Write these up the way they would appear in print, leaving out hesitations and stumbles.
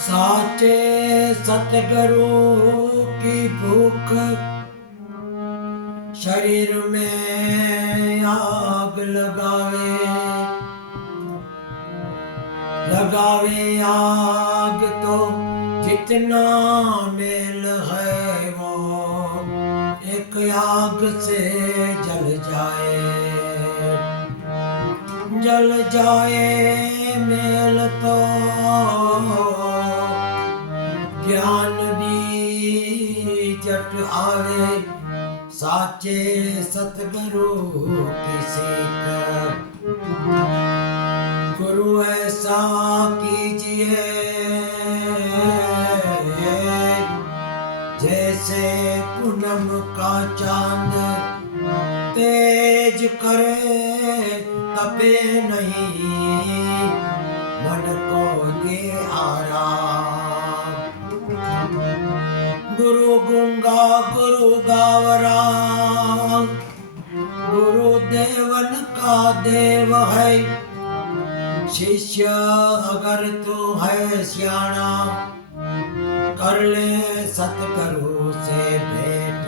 साचे सतगुरु की भूख शरीर में आग लगावे, लगावे आग तो जितना मेल है वो एक आग से जल जाए, जल जाए मेल तो ज्ञान भी जट आवे, साचे सतगुरु की सीख। गुरु ऐसा कीजिए जैसे पूनम का चांद, तेज करे तपे नहीं, मन को दे आराम। गुरु गूंगा गुरु गावरा, गुरु देवन का देव है, शिष्य अगर तू है सियाना, कर ले सतगुरु से भेंट।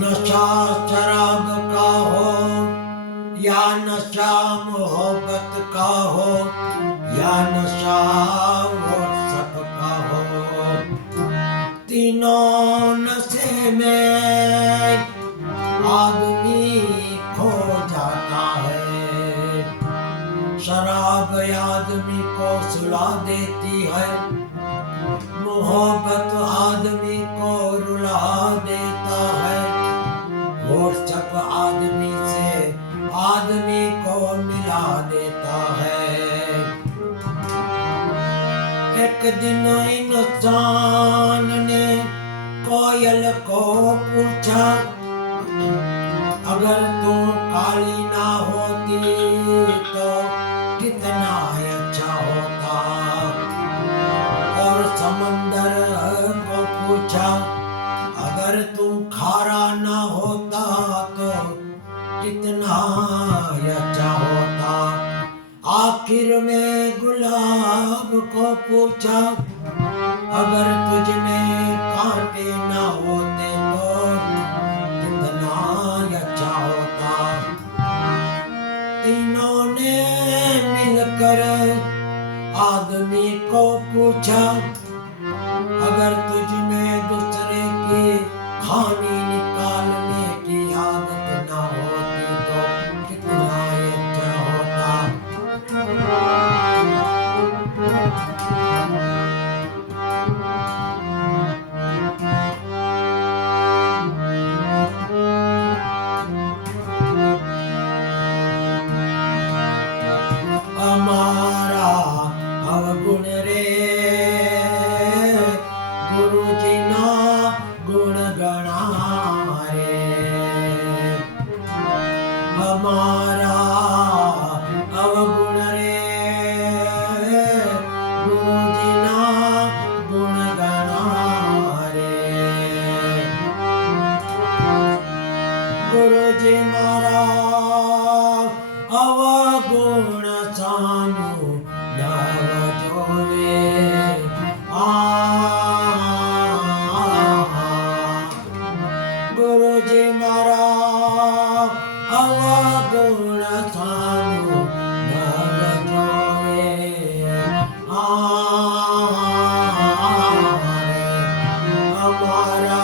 नशा शराब का हो या नशा मोहब्बत का हो या नशा व्हाट्सएप का हो, तीनों नशे में आदमी खो जाता है। शराब आदमी को सुला देती है, मोहब्बत आदमी को रुला देता है, व्हाट्सएप आदमी से आदमी को मिला देता है। एक दिन इंसान ने कोयल को पूछा, अगर तू काली ना होती तो कितना अच्छा होता। और समंदर को पूछा, अगर तू खारा ना होता तो कितना अच्छा होता। आखिर में गुलाब को पूछा, अगर तुझ में कांटे ना होते तो कितना अच्छा होता। तीनों ने मिलकर आदमी को पूछा, अगर तुझ में दूसरे की खानी निकालने की आदत ना होती तो कितना अच्छा होता। हमारा अवगुण रे गुरु जी ना गुण गणा रे, हमारा अवगुण रे गुरु जी ना गुण गणा रे। गुरु जी मारा अवगुण सानू नव जोवे, गुरु जी मारा अवगुण सानू नव जोवे, हमारा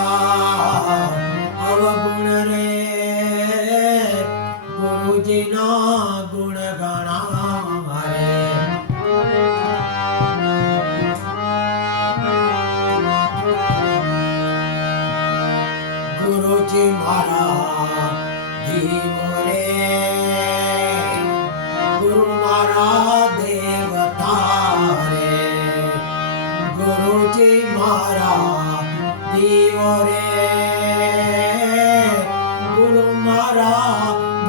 अवगुण रे गुरु जी ना गुण गणा रे। गुरु जी मारा जीव रे, गुरु मारा देवता रे, गुरु जी मारा जीव रे, गुरु मारा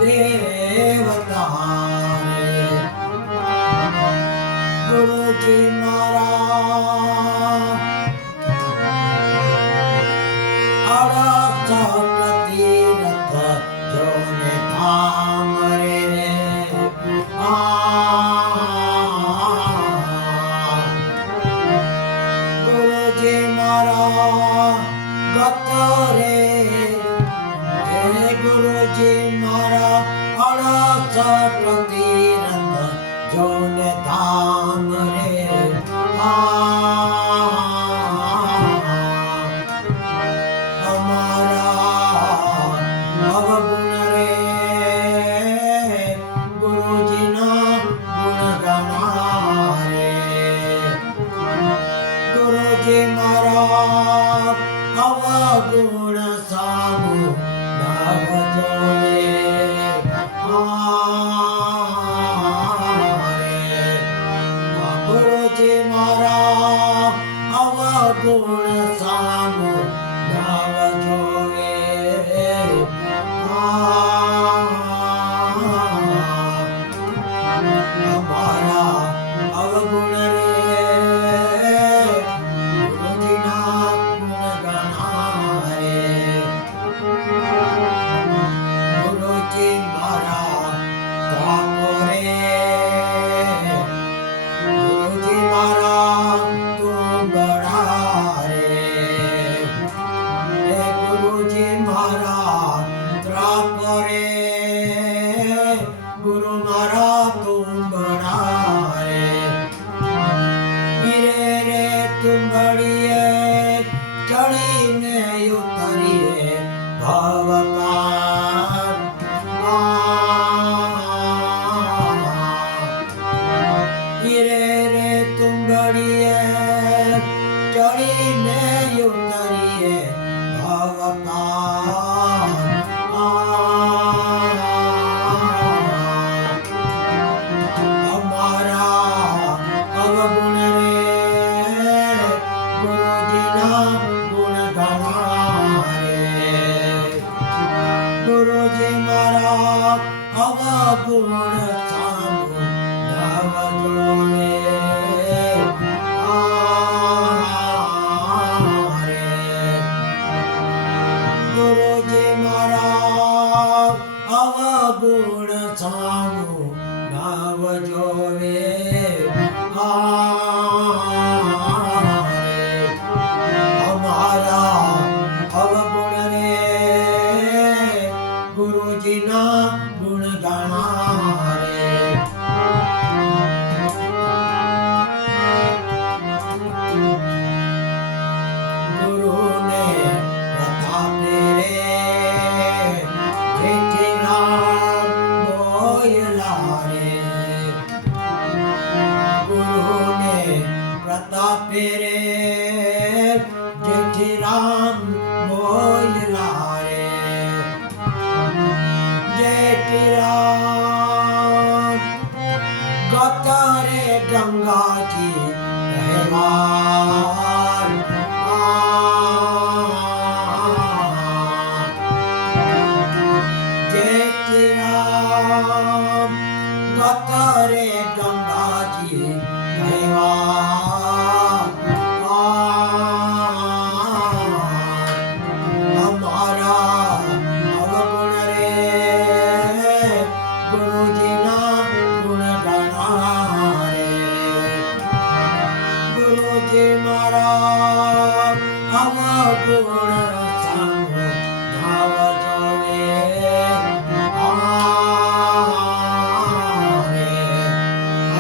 देवता रे। गुरु जी मारा अड़ा तीरथ जो ने धाम रे, रे हे गुरु जी मारा अड़स प्रतिरथ जो ने धाम रे हमारा अवगुण रे गुरु जी ना गुण गणा रे गुरु जी मारा अवगुण सामु नाव जोड़े गुरु जी मारा अवगुण सामु नाव जोड़े हमारा अवगुण रे गुरु जी ना गुण गणा रे गुरु जी मारा ताको रे गुरु जी मारा तुम बड़ा रे गुरु जी मारा ताको रे गुरु मारा तुम बड़ा रे गिरे रे तुम बड़िए चढ़ी ने उतरिए भवकार गिरे रे तुम बड़िए चढ़ी ने उतरिए भवकार हमारा अवगुण रे गुरु जी ना गुण गणा रे गुरु जी मारा अवगुण सामु नाव जोड़े गुरु जी मारा अवगुण सामु नाव जोड़े हमारा अवगुण रे गुरु जी ना गुण गणा रे गुरु ने प्रताप रे जेठी राम बोयला रे गुरु ने प्रताप रे जेठी राम बोयला रे जेठी राम गतरे गंगा जी कहवार जेठी राम गतरे गंगा जी कहवार हमारा अवगुण रे गुरु जी ना गुण गणा रे गुरु जी मारा अवगुण सामु नाव जोड़े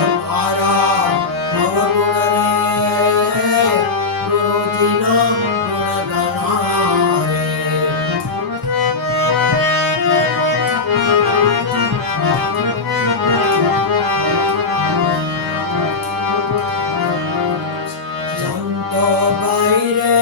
हमारा अवगुण रे गुरु जी ना गुण गणा रे संतो बाई रे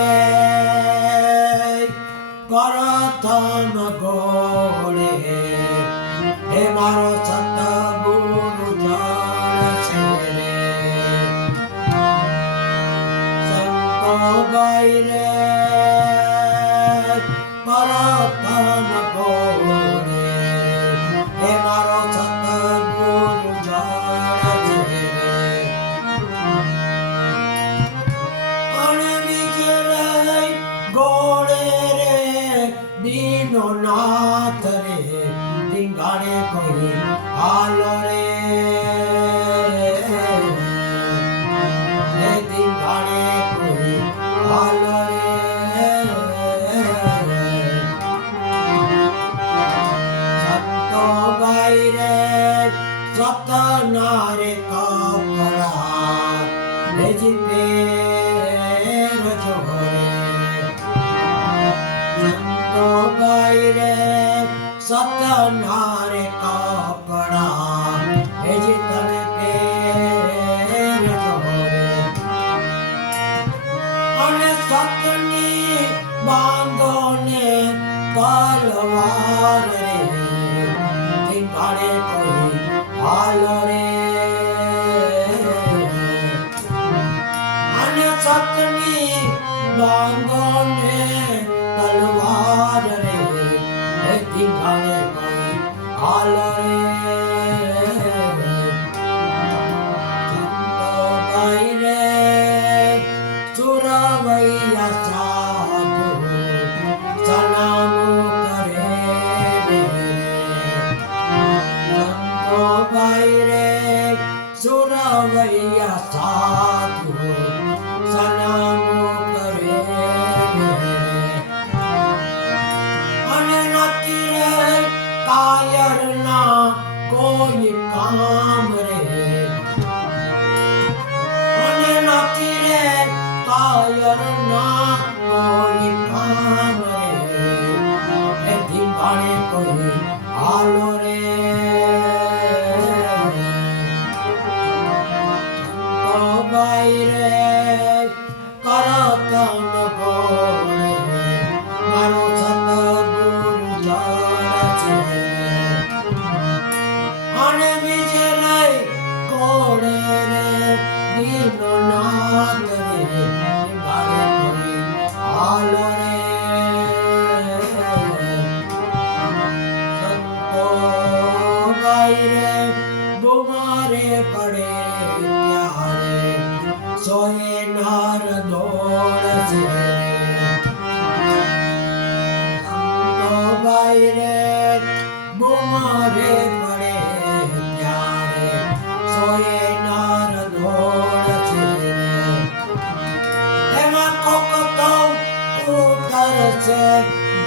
जी पेर जोरे संतो बाईरे सतनारे कपड़ा जी तने पेर जोरे अने सतनी बांधो ने तलवार रे धिंगाड़े कोई हाल रे अने सतनी बांधो ने तलवार रे धिंगाड़े कोई हाल रे संतो भाई रे सुरवैया साधु सलामो करे संतो भाई रे सुरवैया साधु सलामो करे अने नती रे कायर ना कोई काम रे अने नती रे कायर ना कोई काम रे धिंगाड़े कोई हालो रे संतो भाई रे करतन गोरे मारो सतगुरु जड़ छे अने बीजे रे गोरे रे दीनो नाथ रे धिंगाड़े कोई हालो रे संतो भाई रे बुमारे पड़े प्यारे सोए नार दौड़ से संतो भाई रे बुमारे पड़े प्यारे सोए नार दौड़ से एमा कोकतो उतर से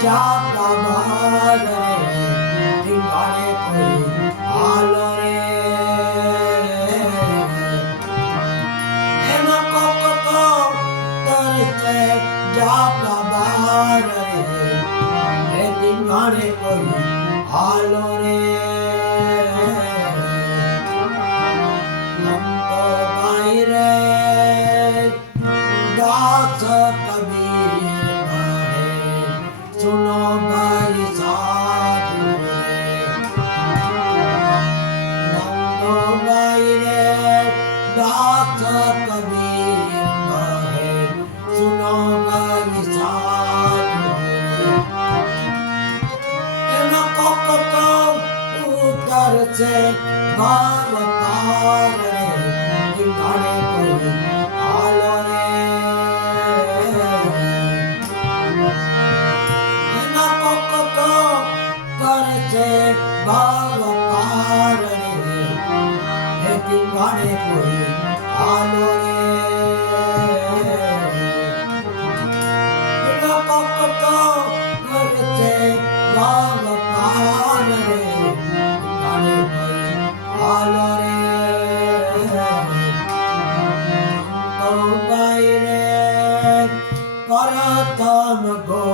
जाता बाल रे धिंगाड़े कोई हाल रे एमा कोकतो उतर से जाता बाल रे धिंगाड़े कोई हाल रे संतो भाई रे दास कबीर कहे सुनो भाई साधु रे संतो भाई रे दास कबीर कहे सुनो भाई साधु रे एमा कोकतो उतर से भावतार रे धिंगाड़े कोई हाल रे एमा कोकतो उतर से भावतार रे धिंगाड़े कोई हाल रे एमा कोकतो उतर से भावतार रे धिंगाड़े कोई हाल रे संतो भाई रे करतन गो